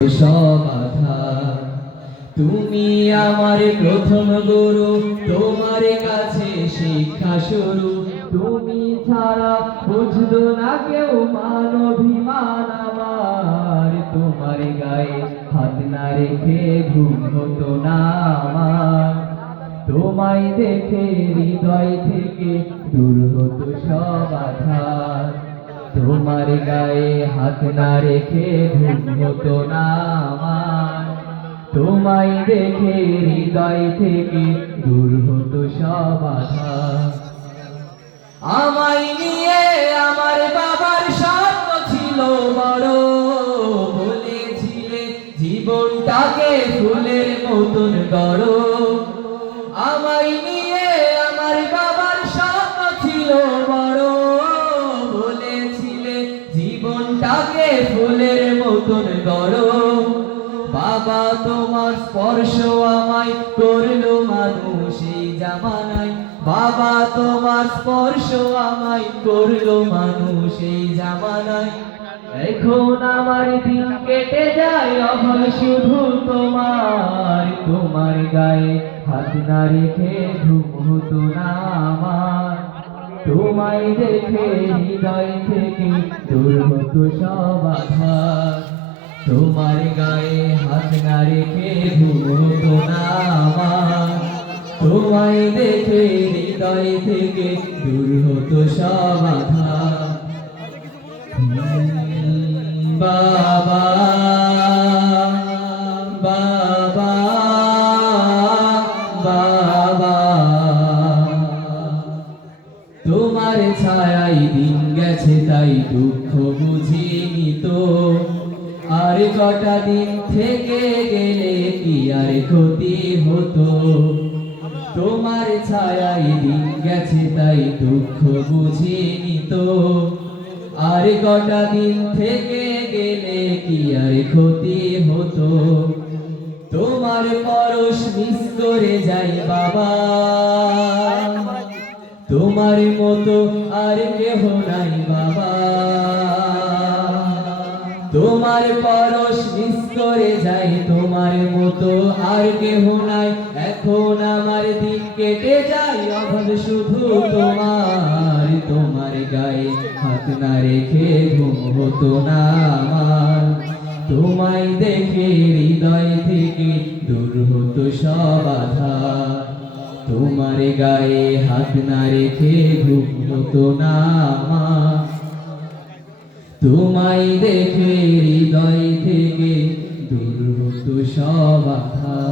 সমাধান। তুমি আমার প্রথম গুরু, তোমার কাছে শিক্ষা শুরু। তুমি ছাড়া বুঝলো না কেউ মান অভিমান আমার। তোমার গায়ে হাত না রেখে ঘুম হতো না আমার। তোমায় দেখে হৃদয় থেকে দূর হতো সব আধার। তোমার গায়ে হাত না রেখে ঘুম হতো না আমার। তোমায় দেখে হৃদয় থেকে দূর হতো সব আধার। আমায় নিয়ে আমার বাবার স্বপ্ন ছিল বড়, বলেছিলে জীবনটাকে ফুলের মতন গড়ো। আমায় নিয়ে আমার বাবার স্বপ্ন ছিল বড়, বলেছিলে জীবনটাকে ফুলের মতন গড়ো। বাবা তোমার স্পর্শ আমায় করলো মানুষ এই জামানায়। বাবা তোমার স্পর্শ আমায় করলো মানুষ এই জামানায়। এখন আমার দিন কেটে যায় অহল শুধু তোমার। তোমার গায়ে হাত না রেখে ঘুম হতো না আমার। তোমায় দেখে হৃদয় থেকে দূর হতো সব আধার। তোমার গায়ে হাত না রেখে ঘুম হতো না আমার। তোমায় দেখে হৃদয় থেকে দূর হতো সব আধার। বাবা বাবা বাবা, তোমার ছায়ায় দিন গেছে তাই দুঃখ বুঝিনি তো। আর কটা দিন থেকে গেলে কি আর ক্ষতি হতো। তোমার ছায়ায় দিন গেছে তাই দুঃখ বুঝিনি তো। আর কটা দিন থেকে গেলে কি আর ক্ষতি হতো। তোমার পরশ মিস করে যাই বাবা। তোমার মতো আর কেহ নাই বাবা। তোমার পরশ মিস করে যাই, তোমার মতো আর কেহ নাই। এখন আমার দিন কেটে যায় অভাব শুধু তোমার। তোমার গায়ে হাত না রেখে ঘুম হতো না আমার। তোমায় দেখে হৃদয় থেকে দূর হতো সব আধার। তোমার গায়ে হাত না রেখে ঘুম হতো না আমার। তোমায় দেখে হৃদয় থেকে দূর হতো সব আধার।